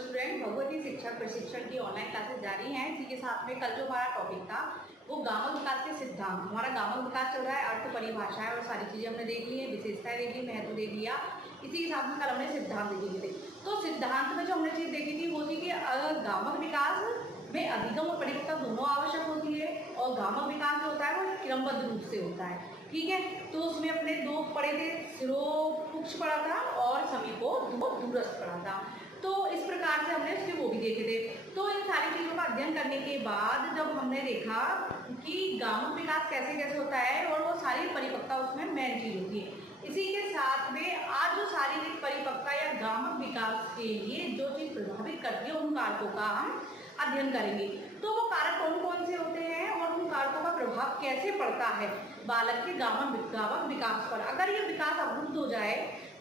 Student, Bhagwati शिक्षक प्रशिक्षण की ऑनलाइन क्लासेस जारी हैं। इसी के साथ में कल जो हमारा टॉपिक था वो गामक विकास के सिद्धांत, हमारा गामक विकास चल रहा है। अर्थ, परिभाषाएं और सारी चीज़ें हमने देख ली है, विशेषताएं देख ली, महत्व देख लिया। इसी के साथ में कल हमने सिद्धांत देखे थे। तो सिद्धांत में जो हमने चीज़ देखी थी वो थी कि गामक विकास में अधिगम और परिपक्वता दोनों आवश्यक होती है, और गामक विकास जो होता है वो क्रमबद्ध रूप से होता है। ठीक है, तो उसमें अपने दो पढ़े थे, शिरोपुच्छ पढ़ा था और समीपो दूरस्थ पढ़ा था। तो इस प्रकार से हमने उसके वो भी देखे थे। तो इन सारी चीज़ों का अध्ययन करने के बाद जब हमने देखा कि गामक विकास कैसे कैसे होता है और वो सारी परिपक्वता उसमें मेन चीज होती है, इसी के साथ में आज जो शारीरिक परिपक्वता या गामक विकास के लिए जो चीज़ प्रभावित करती है उन कारकों का हम अध्ययन करेंगे। तो वो कारक कौन कौन से होते हैं और उन कारकों का प्रभाव कैसे पड़ता है बालक के गामक विकास पर। अगर ये विकास अवरुद्ध हो जाए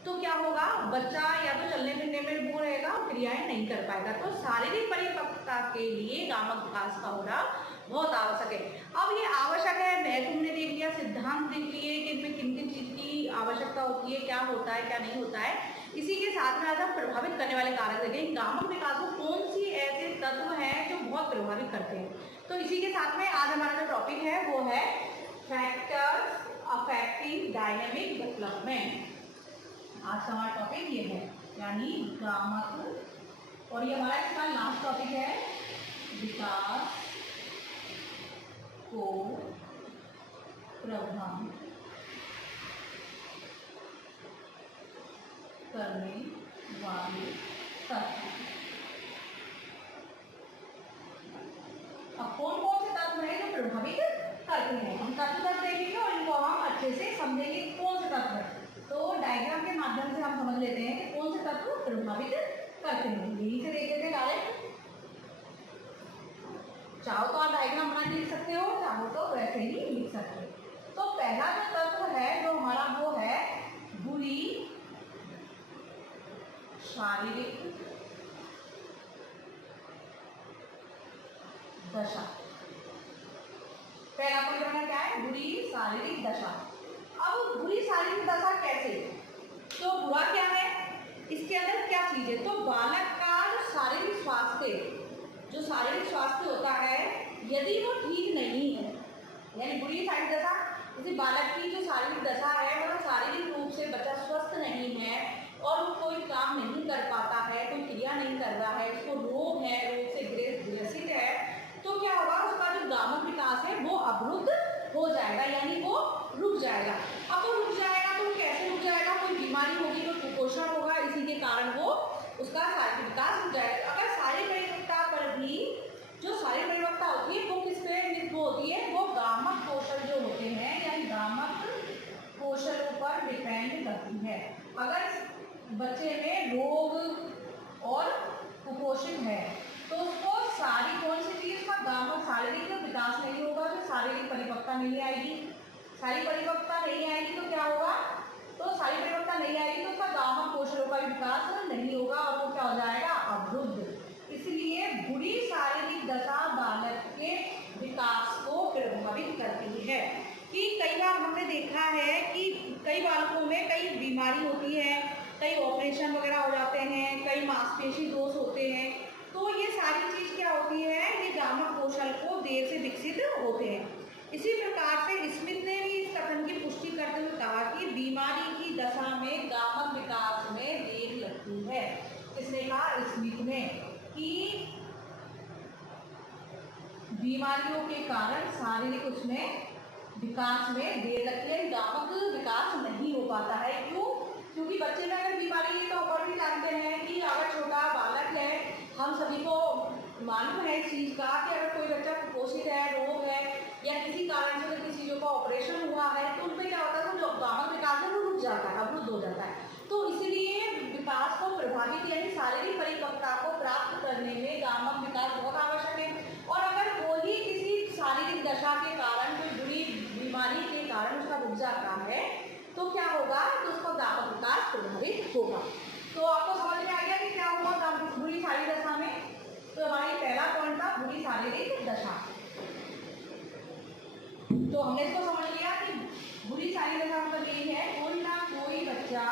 तो क्या होगा, बच्चा या तो चलने फिरने में वो रहेगा, क्रियाएं नहीं कर पाएगा। तो शारीरिक परिपक्वता के लिए गामक विकास का होना बहुत आवश्यक है। अब ये आवश्यक है, मैं तुमने देख लिया, सिद्धांत देख लिए कि इनमें किन किन चीज की आवश्यकता होती है, क्या होता है क्या नहीं होता है। इसी के साथ में आज हम प्रभावित करने वाले कारक देखें, गामक विकास को कौन सी ऐसे तत्व हैं जो बहुत प्रभावित करते हैं। तो इसी के साथ में आज हमारा जो टॉपिक है वो है फैक्टर्स अफेक्टिंग डायनेमिक डेवलपमेंट। आज का हमारा टॉपिक ये है, यानी गामक, और ये हमारा इसका लास्ट टॉपिक है विकास को प्रभावित करने वाले तत्व। अब कौन कौन से तत्व हैं जो प्रभावित करते हैं, हम तत्व देखेंगे और इनको हम अच्छे से समझेंगे कौन से तत्व हैं। तो डायग्राम के माध्यम से हम समझ लेते हैं कि कौन से तत्व प्रभावित करते हैं। यही से देख लेते हैं डायरेक्ट, चाहो तो आप डायग्राम बना के लिख सकते हो, चाहो तो वैसे ही लिख सकते हो। तो पहला जो तत्व है जो हमारा वो है बुरी शारीरिक दशा। पहला परिवर्तन क्या है, बुरी शारीरिक दशा। अब बुरी शारीरिक दशा कैसे, तो बुरा क्या है, इसके अंदर क्या चीज है, तो बालक का जो शारीरिक स्वास्थ्य होता है यदि वो ठीक नहीं है, यानी बुरी शारीरिक दशा, जैसे बालक की जो शारीरिक दशा है वो शारीरिक रूप से बच्चा स्वस्थ नहीं है और वो कोई काम नहीं कर पाता है, कोई क्रिया नहीं कर रहा है, उसको रोग है, रोग से ग्रसित है, तो क्या होगा, उसका जो गामक विकास है वो अवरुद्ध हो जाएगा, यानी वो रुक जाएगा। अब वो रुक जाएगा तो कैसे रुक जाएगा, कोई बीमारी होगी, कोई कुपोषण होगा, इसी के कारण वो उसका शारीरिक विकास रुक जाएगा। अगर शारीरिक परिपक्वता पर भी जो शारीरिक परिपक्वता होती है वो किस पे निर्भर होती है, वो गामक कौशल जो होते हैं यानी गामक कौशलों पर डिपेंड करती है। अगर बच्चे में रोग और कुपोषण है तो उसको सारी कौन सी चीज का गामक शारीरिक विकास नहीं होगा, तो शारीरिक परिपक्वता नहीं आएगी। शारीरिक परिपक्वता नहीं आएगी तो क्या होगा, तो शारीरिक परिपक्वता नहीं आएगी तो उसका गामक कौशलों का विकास नहीं होगा और वो क्या हो जाएगा, अवरुद्ध। इसलिए बुरी शारीरिक दशा बालक के विकास को प्रभावित करती है। कि कई बार हमने देखा है कि कई बालकों में कई बीमारी होती है, कई ऑपरेशन वगैरह हो जाते हैं, कई मांसपेशी दोष होते हैं, तो ये सारी चीज क्या होती है, ये गामक कौशल को देर से विकसित होते हैं। इसी प्रकार से स्मिथ ने भी इस कथन की पुष्टि करते हुए कहा कि बीमारी की दशा में गामक विकास में देर लगती है। किसने कहा, स्मिथ ने, कि बीमारियों के कारण शारीरिक उसमें विकास में देर लगती है, गामक विकास नहीं हो पाता है। क्यों, क्योंकि बच्चे में अगर बीमारी है तो और भी जानते हैं कि अगर छोटा बालक है, हम सभी को मालूम है इस चीज़ का कि अगर कोई बच्चा कुपोषित है, रोग है या किसी कारण से किसी चीज़ों का ऑपरेशन हुआ है तो उनमें क्या होता है, जो गामक विकास है वो रुक जाता है, अवरुद्ध हो जाता है। तो इसलिए विकास को प्रभावित यानी शारीरिक परिपक्वता को प्राप्त करने में गामक विकास बहुत आवश्यक है। और अगर वही किसी शारीरिक दशा के कारण, कोई बुरी बीमारी के कारण उसका रुक जाता है तो क्या होगा, तो उसका गामक विकास प्रभावित होगा। तो आपको समझ में आ गया कि क्या होगा बुरी शारीरिक दशा में। तो हमारी पहला पॉइंट था बुरी शारीरिक दशा। तो हमने इसको समझ लिया कि बुरी शारीरिक दशा मतलब यही है, कोई ना कोई बच्चा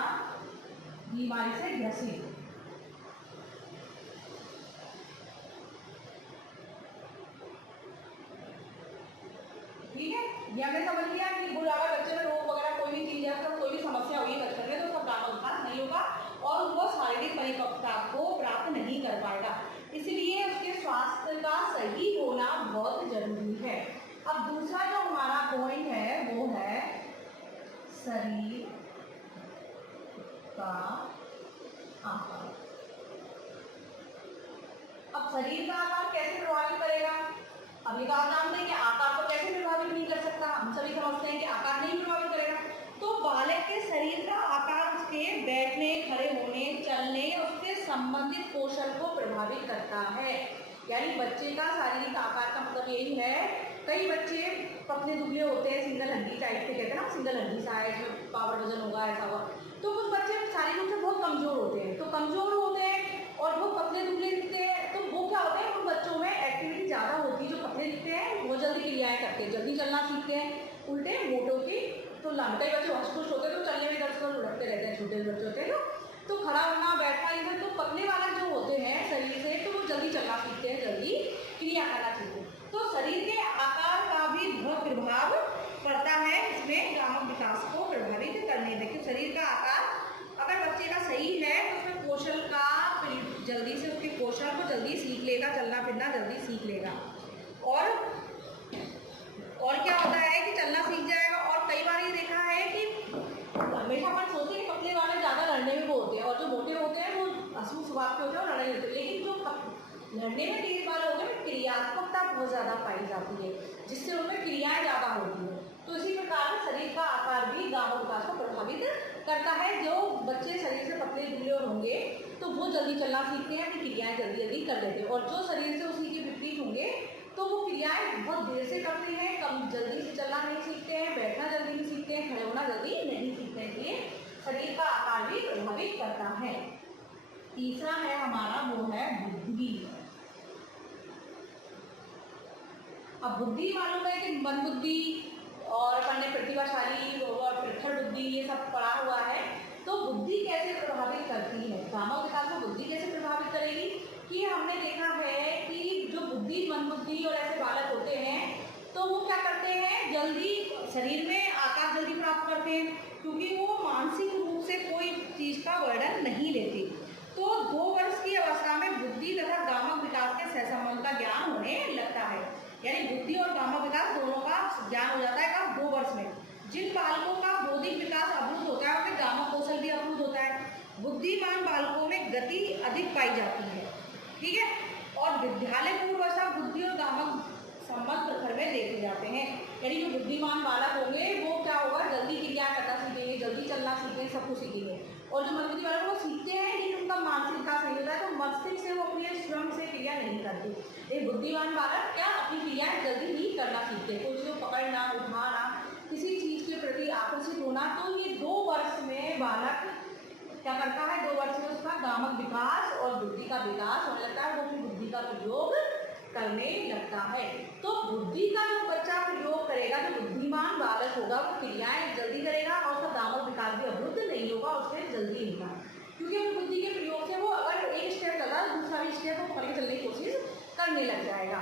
बीमारी से ग्रसित, ये हमने समझ लिया कि बुढ़ापा बच्चे में रोग वगैरह कोई भी चीज़ है तो कोई भी समस्या हुई बचपन में तो उसका गामक विकास नहीं होगा और वो शारीरिक परिपक्वता को प्राप्त नहीं कर पाएगा। इसलिए उसके स्वास्थ्य का सही होना बहुत जरूरी है। अब दूसरा जो हमारा पॉइंट है वो है शरीर का आकार। अब शरीर का आकार कैसे प्रभावित करेगा? अब ये आप जानते हैं कि आकार को कैसे प्रभावित नहीं कर सकता, हम सभी समझते हैं कि आकार नहीं प्रभावित करेगा। तो बालक के शरीर का आकार उसके बैठने, खड़े होने, चलने, उसके संबंधित कौशल को प्रभावित करता है। यानी बच्चे का शारीरिक आकार का मतलब यही है, कई बच्चे पतले दुबले होते हैं, सिंगल हड्डी टाइप के कहते हैं ना, सिंगल हड्डी सा है, इसमें पावर वजन होगा ऐसा हुआ, तो कुछ बच्चे शारीरिक रूप से बहुत कमजोर होते हैं, तो कमजोर होते हैं और वो पतले दुबले दिखते हैं, तो वो क्या होते हैं, उन बच्चों में एक्टिविटी ज़्यादा होती है। जो पतले दिखते हैं वो जल्दी क्रियाएं करते हैं, जल्दी चलना सीखते हैं, उल्टे मोटों की तुलना में। कई बच्चे हष्ट-पुष्ट होते हैं तो चलने में दर्द लुढ़कते रहते हैं, छोटे बच्चे होते हैं तो खड़ा होना बैठना इधर, तो पतले वाला जो होते हैं शरीर से तो वो जल्दी चलना सीखते हैं, जल्दी क्रिया करना सीखते हैं। तो शरीर के आकार का भी बहुत प्रभाव पड़ता है इसमें गामक विकास को प्रभावित करने में। कि शरीर का आकार अगर बच्चे का सही है तो उसमें कौशल का जल्दी से उसके कौशल को जल्दी सीख लेगा, चलना फिरना जल्दी सीख लेगा। और क्या होता है कि चलना सीख जाएगा। और कई बार ये देखा है कि हमेशा अपन सोचते हैं कि पतले वाले ज़्यादा लड़ने में वो होते हैं और जो मोटे होते हैं वो हंसमुख स्वभाव के होते हैं और लड़ने होते हैं, लेकिन जो लड़ने में तेज वाले होते हैं क्रियात्मकता बहुत ज़्यादा पाई जाती है, जिससे उनमें क्रियाएं ज़्यादा होती हैं। तो इसी प्रकार शरीर का आकार भी गामक विकास को प्रभावित करता है। जो बच्चे शरीर से पतले दुबले और होंगे तो वो जल्दी चलना सीखते हैं, अपनी क्रियाएं जल्दी जल्दी कर लेते हैं, और जो शरीर से उसी के विपरीत होंगे तो वो क्रियाएं बहुत देर से करते हैं, कम जल्दी से चलना नहीं सीखते हैं, बैठना जल्दी नहीं सीखते हैं, खड़े होना जल्दी नहीं सीखते हैं। इसलिए शरीर का आकार भी प्रभावित करता है। तीसरा है हमारा वो है बुद्धि। अब बुद्धि मालूम है कि मन बुद्धि और अपन ने प्रतिभाशाली और प्रखर बुद्धि ये सब पढ़ा हुआ है। तो बुद्धि कैसे प्रभावित करती है, गामक विकास को बुद्धि कैसे प्रभावित करेगी? कि हमने देखा है कि जो बुद्धि मन बुद्धि और ऐसे बालक होते हैं तो वो क्या करते हैं, जल्दी शरीर में आकार जल्दी प्राप्त करते हैं, क्योंकि वो मानसिक रूप से कोई चीज़ का वर्णन नहीं लेते। तो 2 वर्ष की अवस्था में बुद्धि तथा गामक विकास के सहसंबंध का ज्ञान होने लगता है। यानी बुद्धि और गामक विकास दोनों का ज्ञान हो जाता है कब? 2 वर्ष में। जिन बालकों का बौद्धिक विकास अवरुद्ध होता है उनमें गामक कौशल भी अवरुद्ध होता है। बुद्धिमान बालकों में गति अधिक पाई जाती है, ठीक है, और विद्यालय पूर्वावस्था बुद्धि और गामक संबंध प्रखर में देखे जाते हैं। यानी जो बुद्धिमान बालक होंगे वो क्या होगा, जल्दी क्रिया करना सीखेंगे, जल्दी चलना सीखेंगे, सब कुछ सीखेंगे। और जो मनोबुद्धि वाले वो सीखते हैं लेकिन उनका मानसिक विकास नहीं होता है, तो मस्तिष्क से वो अपनी स्वयं से क्रिया नहीं करते। एक बुद्धिमान बालक क्या अपनी क्रियाएं जल्दी ही करना सीखते हैं, कोई चीज़ पकड़ना, उठाना, किसी चीज़ के प्रति आकर्षित होना। तो ये 2 वर्ष में बालक क्या करता है, 2 वर्ष में उसका गामक विकास और बुद्धि का विकास होने लगता है, वो अपनी बुद्धि का प्रयोग करने लगता है। तो बुद्धि का जो बच्चा प्रयोग करेगा, जो बुद्धिमान बालक होगा वो क्रियाएं जल्दी करेगा और उसका गामक विकास भी अवरुद्ध नहीं होगा, उससे जल्दी होगा, क्योंकि उस बुद्धि के प्रयोग से वो अगर एक स्टेप चला दूसरा भी स्टेप वो पकड़ के चलने की कोशिश करने लग जाएगा।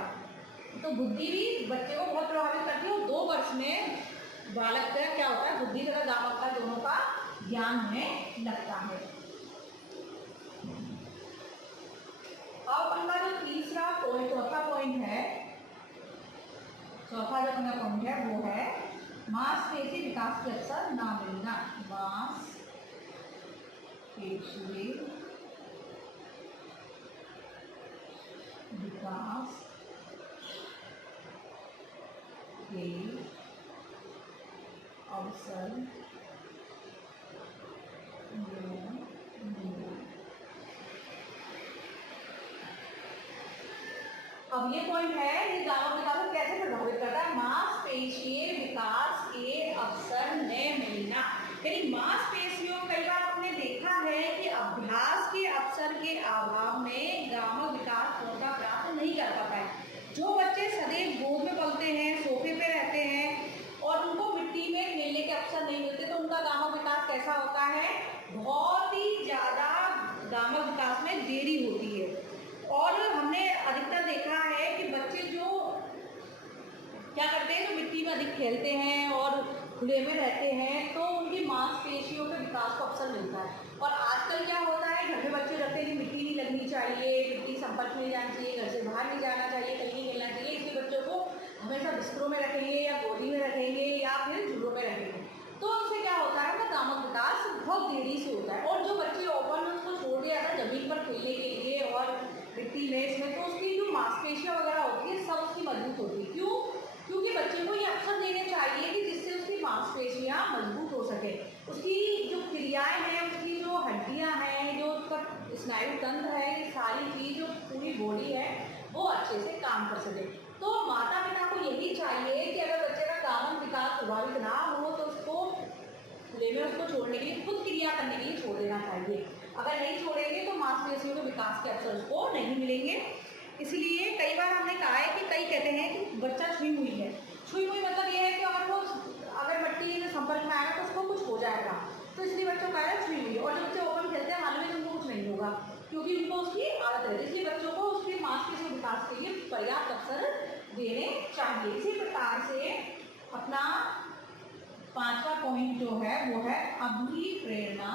तो बुद्धि भी बच्चे को बहुत प्रभावित करती है और 2 वर्ष में बालक का क्या होता है, बुद्धि तथा गामक का दोनों का ज्ञान होने लगता है। अब अपना जो तीसरा पॉइंट, चौथा पॉइंट है, चौथा जो अपना पॉइंट है वो है मांसपेशी विकास के अवसर ना मिलना। मांसपेशी विकास के अवसर अब ये पॉइंट है, ये गामक विकास को कैसे प्रभावित करता है, मांसपेशीय विकास के अवसर न मिलना। यानी मांसपेशियों, कई बार आपने देखा है कि अभ्यास के अवसर के अभाव में गामक विकास पूर्णतः प्राप्त नहीं कर पाता है। जो बच्चे सदैव गोद में पलते हैं, सोफे पे रहते हैं और उनको मिट्टी में खेलने के अवसर नहीं मिलते, तो उनका गामक विकास कैसा होता है, बहुत ही ज़्यादा गामक विकास में देरी होती है। और हमने अधिकतर देखा है कि बच्चे जो क्या करते हैं, जो मिट्टी में अधिक खेलते हैं और खुले में रहते हैं तो उनकी मांसपेशियों के विकास को अवसर मिलता है। और आजकल क्या होता है, घर में बच्चे रखते हैं कि मिट्टी नहीं लगनी चाहिए, मिट्टी संपर्क में नहीं जाना चाहिए, घर से बाहर नहीं जाना चाहिए, कहीं नहीं खेलना चाहिए, इसलिए बच्चों को हमेशा बिस्तरों में रखेंगे या गोदी में रखेंगे या फिर झूलों में रखेंगे। तो उससे क्या होता है, उनका गामक विकास बहुत देरी से होता है। और जो बच्चे ओपन में उसको छोड़ दिया था जमीन पर खेलने के लिए और मिट्टी में इसमें, तो उसकी जो मांसपेशियाँ वगैरह होती है सब उसकी मजबूत होती है। क्यों? क्योंकि बच्चे को ये अवसर देने चाहिए कि जिससे उसकी मांसपेशियाँ मजबूत हो सके, उसकी जो क्रियाएं हैं, उसकी जो हड्डियाँ हैं, जो उसका स्नायु तंत्र है, ये सारी चीज़ जो पूरी बॉडी है वो अच्छे से काम कर सके। तो माता पिता को यही चाहिए कि अगर बच्चे का गामक विकास प्रभावित ना हो तो उसको खुले में उसको छोड़ने के लिए, खुद क्रिया करने के लिए छोड़ देना चाहिए। अगर नहीं छोड़ेंगे तो मांसपेशियों के विकास के अवसर उसको नहीं मिलेंगे। इसलिए कई बार हमने कहा है कि कई कहते हैं कि बच्चा छुई हुई है। छुई हुई मतलब ये है कि अगर मिट्टी में संपर्क में आएगा तो उसको कुछ हो जाएगा, तो इसलिए बच्चों का है छुई हुई। और जो बच्चे ओपन खेलते हैं हाल में उनको कुछ नहीं होगा क्योंकि उनको उसकी आदत है। इसलिए बच्चों को उसके मांसपेशियों विकास के लिए पर्याप्त अवसर देने चाहिए। इसी प्रकार से अपना 5वां पॉइंट जो है वो है अभिप्रेरणा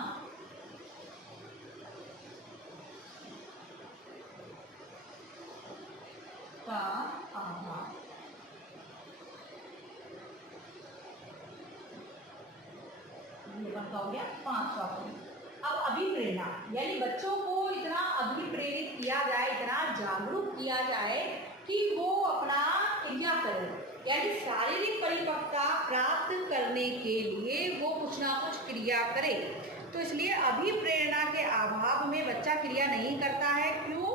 का अभाव। ये हो गया 5वां पॉइंट। अब अभिप्रेरणा यानी बच्चों को इतना अभिप्रेरित किया जाए, इतना जागरूक किया जाए कि वो अपना क्रिया करें, यानी शारीरिक परिपक्वता प्राप्त करने के लिए वो कुछ ना कुछ क्रिया करे। तो इसलिए अभिप्रेरणा के अभाव में बच्चा क्रिया नहीं करता है। क्यों?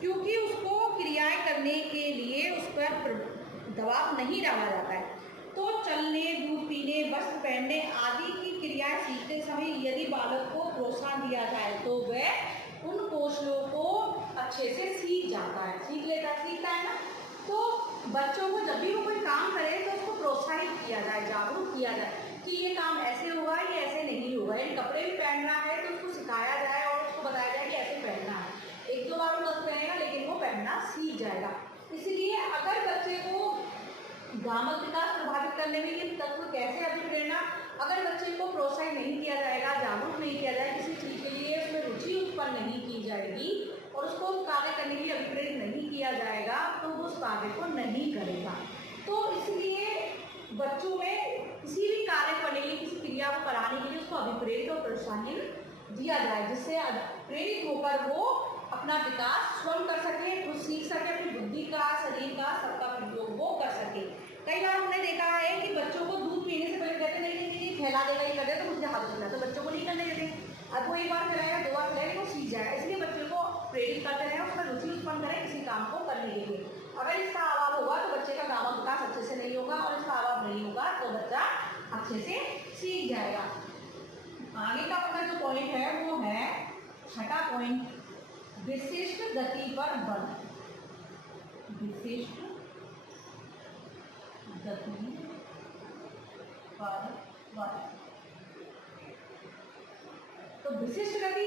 क्योंकि उसको क्रियाएं करने के लिए उस पर दबाव नहीं डाला जाता है। तो चलने, दूध पीने, वस्त्र पहनने आदि की क्रियाएं सीखते समय यदि बालक को प्रोत्साहन दिया जाए तो वह उन कौशलों को अच्छे से सीख जाता है, सीखता है ना। तो बच्चों को जब भी वो कोई काम करे तो उसको प्रोत्साहित किया जाए, जागरूक किया जाए कि ये काम ऐसे होगा, ये ऐसे नहीं होगा। ये कपड़े भी पहन रहा है तो उसको सिखाया जाए और उसको बताया जाए कि ऐसे पहनना है। 1-2 बार वो पहनेगा लेकिन वो पहनना सीख जाएगा। इसलिए अगर बच्चे को गामक विकास प्रभावित करने में ये तत्व कैसे अभिप्रेरणा, अगर बच्चे को प्रोत्साहित नहीं किया जाएगा, जागरूक नहीं किया जाए किसी चीज़ के लिए, उसमें रुचि उत्पन्न नहीं की जाएगी और उसको कार्य करने के लिए अभिप्रेरित नहीं किया जाएगा तो वो उस कार्य को नहीं करेगा। तो इसलिए बच्चों में किसी भी कार्य करने के लिए, किसी क्रिया को कराने के लिए उसको अभिप्रेरित और प्रोत्साहन दिया जाए, जिससे प्रेरित होकर वो अपना विकास स्वयं कर सके, खुद सीख सके, अपनी बुद्धि का, शरीर का सबका प्रयोग वो कर सके। कई बार हमने देखा है कि बच्चों को दूध पीने से पहले कहते नहीं फैला देगा, ये कर देगा तो मुझे हाथ चला, तो बच्चों को नहीं करने देते। अब वो 1 बार खिलाएगा, 2 बार खिलाएगा, वो सीख जाएगा। इसलिए बच्चों को प्रेरित करते रहें, उसमें रुचि उत्पन्न करें किसी काम को करने के लिए। अगर इसका अभाव होगा तो बच्चे का गामक विकास अच्छे से नहीं होगा और इसका अभाव नहीं होगा तो बच्चा अच्छे से सीख जाएगा। आगे का अपना जो पॉइंट है वो है 6वां पॉइंट, विशिष्ट गति पर बल। विशिष्ट गति पर बल। तो विशिष्ट गति,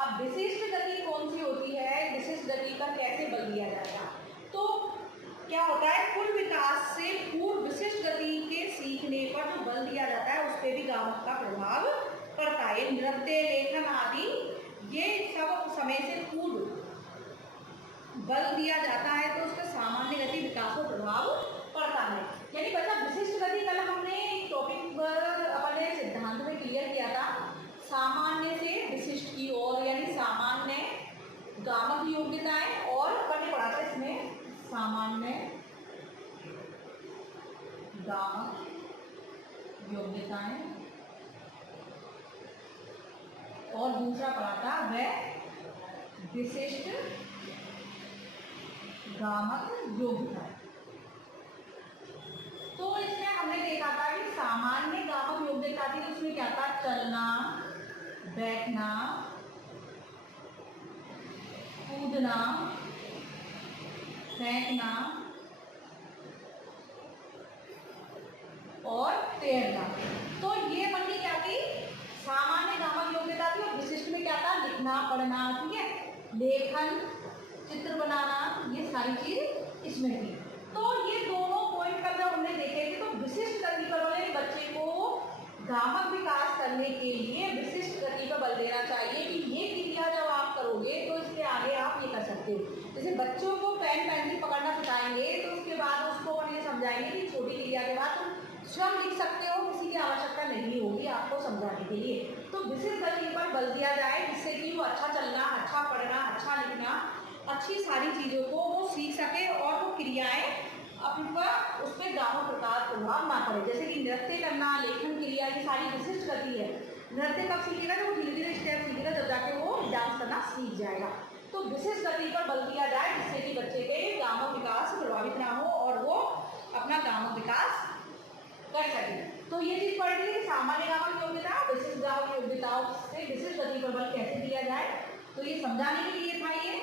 अब विशिष्ट गति कौन सी होती है, विशिष्ट गति पर कैसे बल दिया जाएगा? तो क्या होता है, कुल विकास से पूर्व विशिष्ट गति के सीखने पर जो बल दिया जाता है उस पर भी गामक का प्रभाव पड़ता है। नृत्य, लेखन आदि ये सब समय से पूर्व बल दिया जाता है तो उसका सामान्य गति विकास को प्रभाव पड़ता है। यानी बच्चा विशिष्ट गति, कल हमने एक टॉपिक पर अपने सिद्धांत में क्लियर किया था, सामान्य से विशिष्ट की ओर, यानी सामान्य गामक योग्यताएं और पढ़ने पढ़ा था इसमें सामान्य गामक योग्यताएं और दूसरा पढ़ा था वह विशिष्ट गामक योग्यताएं। तो इसमें हमने देखा था कि सामान्य गामक योग्यता थी तो उसमें क्या था, चलना, बैठना, कूदना, फेंकना और तैरना। तो ये बनी क्या थी, सामान्य गामक योग्यता थी। और विशिष्ट में क्या था, लिखना, पढ़ना, ठीक है, लेखन, चित्र बनाना, ये सारी चीज इसमें थी। तो ये दोनों पॉइंट का जब हमने देखे थे तो विशिष्ट गति पर बल बच्चे को गामक विकास करने के लिए विशिष्ट गति पर बल देना चाहिए कि ये क्रिया जब आप करोगे तो इसके आगे आप ये कर सकते हो। जैसे बच्चों को पेन पेंसिल पकड़ना सिखाएंगे तो उसके बाद उसको अपन ये समझाएंगे कि छोटी क्रिया के बाद तुम स्वयं लिख सकते हो, किसी की आवश्यकता नहीं होगी आपको समझाने के लिए। तो विशिष्ट गति पर बल दिया जाए जिससे कि वो अच्छा चलना, अच्छा पढ़ना, अच्छा लिखना, अच्छी सारी चीज़ों को वो सीख सके और वो क्रियाएँ अपना उस पर गामक प्रकार प्रभाव ना पड़े। जैसे कि नृत्य करना, लेखन क्रिया, ये सारी विशिष्ट गति है। नृत्य कब सीखेगा जब वो धीरे धीरे स्टेप सीखेगा, जब जाके वो डांस करना सीख जाएगा। तो विशिष्ट गति पर बल दिया जाए जिससे कि बच्चे के गामक विकास प्रभावित ना हो और वो अपना गामक विकास कर सके। तो ये चीज पढ़ ली सामान्य गामक योग्यता, विशिष्ट गामक योग्यताओं से विशिष्ट गति पर बल कैसे दिया जाए, तो ये समझाने के लिए था ये।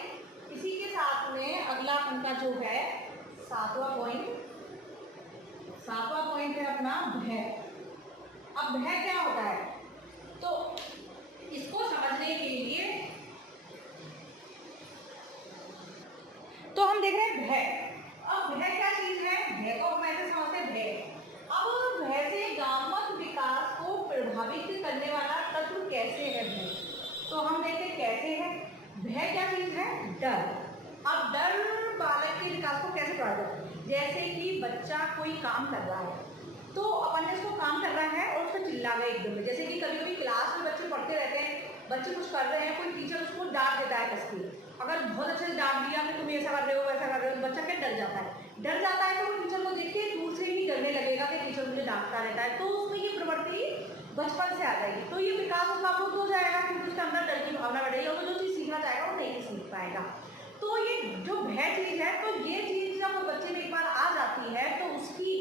इसी के साथ में अगला उनका जो है सातवां पॉइंट है अपना भय। अब भय क्या होता है, तो इसको समझने के लिए तो हम देख रहे हैं भय। अब भय क्या चीज है, भय को हम ऐसे समझते हैं भय। अब भय से गामक विकास को प्रभावित करने वाला तत्व कैसे है भय, तो हम देखते कैसे है। भय क्या चीज है, डर। अब डर बालक के विकास को कैसे प्रभावित करता है, जैसे कि बच्चा कोई काम कर रहा है तो अपन ने उसको काम कर रहा है और उसको चिल्ला गए एकदम में। जैसे कि कभी कभी क्लास में बच्चे पढ़ते रहते हैं, बच्चे कुछ कर रहे हैं, कोई टीचर उसको डांट देता है कसके, अगर बहुत अच्छे से डांट दिया कि तुम ऐसा कर रहे हो वैसा कर रहे हो, बच्चा क्या डर जाता है। डर जाता है तो टीचर को देख के दूर से ही डरने लगेगा कि टीचर मुझे डांटता रहता है, तो उसमें ये प्रवृत्ति बचपन से आ जाएगी। तो ये विकास उसका अवरुद्ध हो जाएगा क्योंकि उसके अंदर डर की भावना बढ़ेगी और वो जो चीज़ सीखना चाहेगा वो नहीं सीख पाएगा। तो ये जो भय चीज़ है, तो ये चीज़ जब बच्चे में एक बार आ जाती है तो उसकी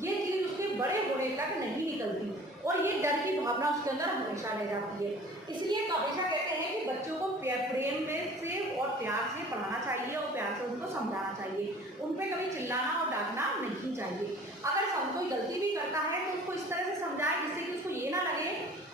ये चीज़ उसके बड़े होने तक नहीं निकलती और ये डर की भावना उसके अंदर हमेशा रह जाती है। इसलिए हमेशा कहते हैं कि बच्चों को प्रेम से और प्यार से पढ़ाना चाहिए और प्यार से उनको समझाना चाहिए, उन पर कभी चिल्लाना और डांटना नहीं चाहिए। अगर कोई गलती भी करता है तो उसको इस तरह से समझाएं जिससे कि उसको ये ना लगे,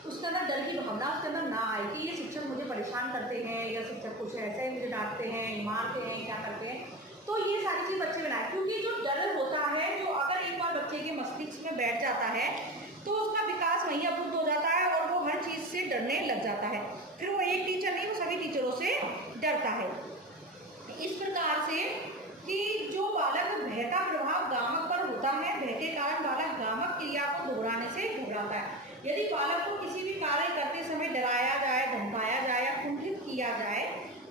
उसके अंदर डर की भावना उसके अंदर ना आए कि ये शिक्षक मुझे परेशान करते हैं या शिक्षक कुछ ऐसे मुझे डांटते हैं, मारते हैं, क्या करते हैं। तो ये सारी चीज़ बच्चे बनाए, क्योंकि जो डर होता है, जो अगर एक बार बच्चे के मस्तिष्क में बैठ जाता है तो उसका विकास वहीं अवरुद्ध हो जाता है और वो हर चीज़ से डरने लग जाता है। फिर वो एक टीचर नहीं, वो सभी टीचरों से डरता है। इस प्रकार से कि जो बालक भय का प्रभाव गामक पर होता है, भय के कारण बालक गामक क्रिया को दोहराने से घबराता है। यदि बालक को किसी भी कार्य करते समय डराया जाए, धमकाया जाए या कुंठित किया जाए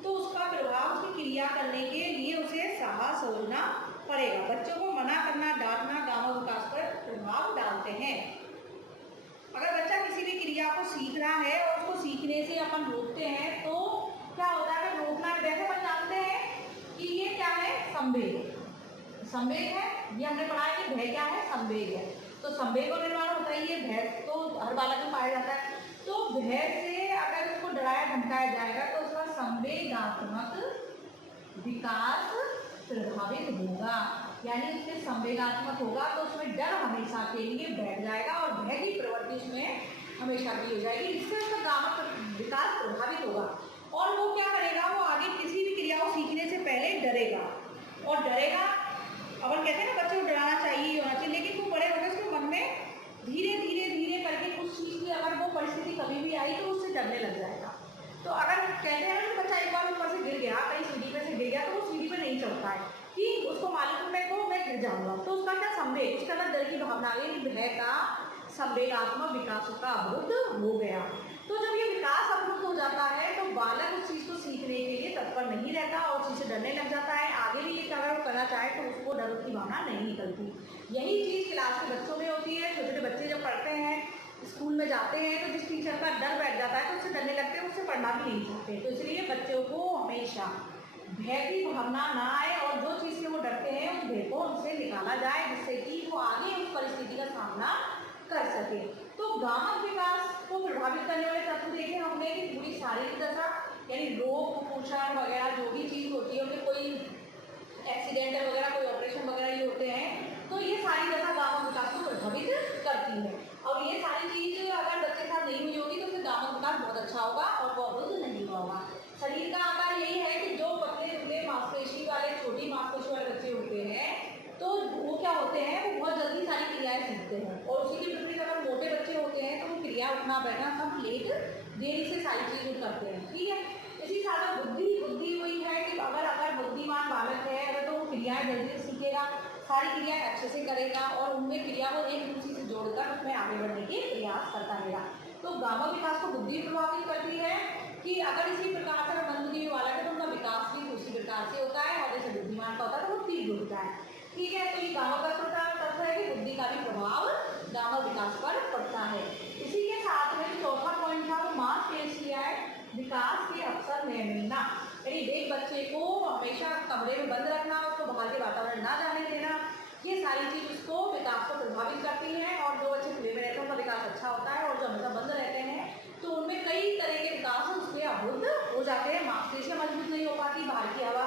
तो उसका प्रभाव उसकी क्रिया करने के लिए उसे साहस सोचना पड़ेगा। बच्चों को मना करना, डांटना गामक विकास पर प्रभाव डालते हैं। अगर बच्चा किसी भी क्रिया को सीख रहा है और उसको सीखने से अपन रोकते हैं तो क्या होता है, रोकना वैसे अपन जानते हैं कि ये क्या है, संवेग। संवेग है, ये हमने पढ़ा है कि भय क्या है, संवेग है। तो संवेग और निर्माण होता है, ये भय तो हर बालक में पाया जाता है। तो भय से अगर उसको डराया धमकाया जाएगा तो उसका संवेगात्मक विकास प्रभावित होगा, यानी उसके संवेगात्मक होगा तो उसमें डर हमेशा के लिए बैठ जाएगा और भय की प्रवृत्ति उसमें हमेशा की हो जाएगी। इससे उसका गामक विकास प्रभावित होगा और वो क्या करेगा, वो आगे किसी भी क्रिया को सीखने से पहले डरेगा और डरेगा। अपन कहते हैं ना बच्चे को डराना चाहिए होना चाहिए, लेकिन वो बड़े होकर उसके मन में धीरे धीरे धीरे करके कुछ चीज़ की अगर वो परिस्थिति कभी भी आई तो उससे डरने लग जाएगा। तो अगर कहते हैं ना कि बच्चा एक बार ऊपर से गिर गया, कहीं सीढ़ी पे से गिर गया, तो वो सीढ़ी पे नहीं चढ़ता है कि उसको मालूम है तो मैं गिर जाऊंगा, तो उसका क्या संवेग, उसके अंदर डर की भावना आ गई, भय का संवेगात्मक विकास उसका अवरुद्ध हो गया। तो जब ये विकास अवरुद्ध हो जाता है तो बालक उस चीज़ को सीखने के लिए तत्पर नहीं रहता और चीज़ से डरने लग जाता है। आगे भी ये अगर वो करना चाहे तो उसको डर की भावना नहीं निकलती। यही चीज़ क्लास के बच्चों में होती है। छोटे छोटे बच्चे जब पढ़ते हैं, स्कूल में जाते हैं, तो जिस टीचर का डर बैठ जाता है तो उससे डरने लगते हैं, उससे पढ़ना भी नहीं चाहते। तो इसलिए बच्चों को हमेशा भय की भावना ना आए और जो चीज़ से वो डरते हैं उस भय को उनसे निकाला जाए जिससे कि वो आगे उस परिस्थिति का सामना कर सके। तो गामक विकास को प्रभावित करने वाले तत्व देखे हमने कि पूरी शारीरिक दशा, यानी रोग कुपोषण वगैरह जो भी चीज़ होती है, उनमें कोई एक्सीडेंट वगैरह, कोई ऑपरेशन वगैरह ये होते हैं, तो ये सारी दशा गामक विकास को प्रभावित करती है। और ये सारी चीज़ अगर बच्चे के साथ नहीं हुई होगी तो फिर गामक विकास बहुत अच्छा होगा और वो अवरुद्ध नहीं होगा। शरीर का आकार यही है कि जो पतले दुबले मांसपेशी वाले, छोटी मांसपेशी वाले बच्चे होते हैं तो वो क्या होते हैं वो बहुत जल्दी सारी क्रियाएं सीखते हैं, और उसी के विपरीत अगर मोटे बच्चे होते हैं तो वो क्रिया उठना बैठना सब लेट देरी से सारी चीज़ करते हैं। ठीक है, इसी साथ बुद्धि वही है कि अगर बुद्धिमान बालक है अगर तो वो क्रियाएं जल्दी से सीखेगा, सारी क्रियाएं अच्छे से करेगा और उनमें क्रिया को एक दूसरे से जोड़कर उसमें आगे बढ़ने के प्रयास करता रहेगा। तो गामा विकास को बुद्धि प्रभावित करती है कि अगर इसी प्रकार से मंदबुद्धि वाला है तो उनका विकास भी उसी प्रकार से होता है, और जैसे बुद्धिमान का होता है तो वो तीव्र होता है। ठीक है, तो ये गामा का तत्व है कि बुद्धि का भी प्रभाव गामा विकास पर पड़ता है। इसी के साथ में जो चौथा पॉइंट था वो मांसपेशियां है विकास के अवसर नहीं मिलना, यानी एक बच्चे को हमेशा कमरे में बंद रखना, उसको बाहर के वातावरण ना जाने देना, ये सारी चीज उसको विकास को प्रभावित करती हैं। और जो बच्चे खुले में रहते हैं उनका विकास अच्छा होता है, और जो हमेशा बंद रहते हैं तो उनमें कई तरह के विकास उसके अवरुद्ध हो जाते हैं, मांसपेशियां मजबूत नहीं हो पाती, बाहर की हवा,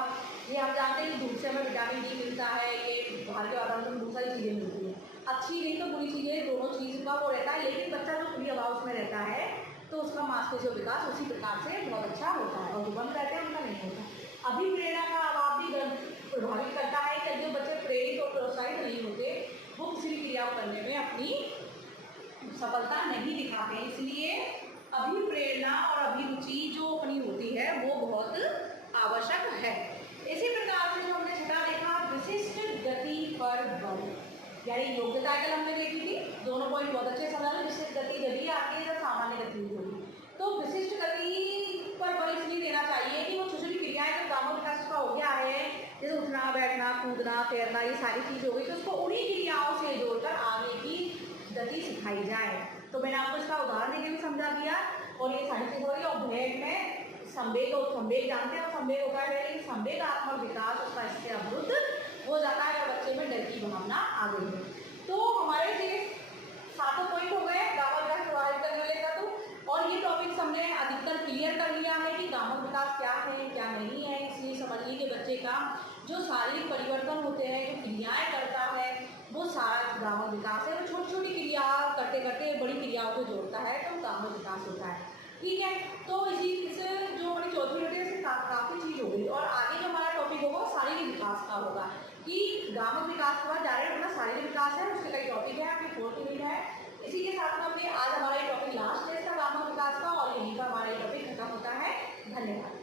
ये हम जानते हैं कि धूप से हमें विटामिन डी मिलता है, ये बाहर के वातावरण में बहुत सारी चीज़ें मिलती हैं, अच्छी नहीं तो बुरी चीज़ें दोनों चीज़ का वो रहता है, लेकिन बच्चा जो खुली हवा उसमें रहता है तो उसका मांसपेशियों विकास उसी प्रकार से बहुत अच्छा होता है, और जो बंद रहते हैं उनका नहीं होता। अभिप्रेरणा का अभाव भी प्रभावित करता है कि जो बच्चे प्रेरित और प्रोत्साहित नहीं होते वो किसी भी क्रिया को करने में अपनी सफलता नहीं दिखाते, इसलिए अभिप्रेरणा और अभिरुचि जो अपनी होती है वो बहुत आवश्यक है। इसी प्रकार से जो हमने छठा देखा विशिष्ट गति पर बल, यानी योग्यता कल हमने देखी थी, दोनों पॉइंट बहुत अच्छे समझ। विशिष्ट गति जब भी आती है जब सामान्य गति होगी, तो विशिष्ट गति पर बल इसलिए देना चाहिए कि वो छोटी छोटी क्रियाएं जब गामा विकास का हो गया है, जैसे उठना बैठना कूदना तैरना ये सारी चीज़ हो गई, तो उसको उन्हीं क्रियाओं से जोड़कर आगे की गति सिखाई जाए। तो मैंने आपको इसका उदाहरण देके भी समझा दिया, और ये सारी चीज़ हो रही है। और भेद में संवेग और संवेग जानते हैं, संवेग होता है लेकिन संवेगात्मक विकास उसका इससे अवरुद्ध हो जाता है और बच्चे में डर की भावना आ गई है। तो हमारे ये सातों पॉइंट हो गए गामा विकास प्रभावित करने वाले का, तो और ये टॉपिक्स हमने अधिकतर क्लियर कर लिया है कि गामा विकास क्या है क्या नहीं है। इसलिए समझिए कि बच्चे का जो शारीरिक परिवर्तन होते हैं, जो क्रियाएं करता है, वो सारा गामा विकास है। वो छोटी छोटी क्रिया करते करते बड़ी क्रियाओं को जोड़ता है तो गामा विकास होता है। ठीक है, तो इसी से जो हमारी चौथी यूनिट है इससे काफ़ी चीज़ हो गई, और आगे जो हमारा टॉपिक होगा वो शारीरिक विकास का होगा कि गामा विकास के बाद डायरेक्ट अपना शारीरिक विकास है, उसके कई टॉपिक है, आपकी फोर्थ यूनिट है। इसी के साथ में हमने आज हमारा ये टॉपिक लास्ट है इसका गामा विकास का, और यहीं पर हमारा ये टॉपिक खत्म होता है। धन्यवाद।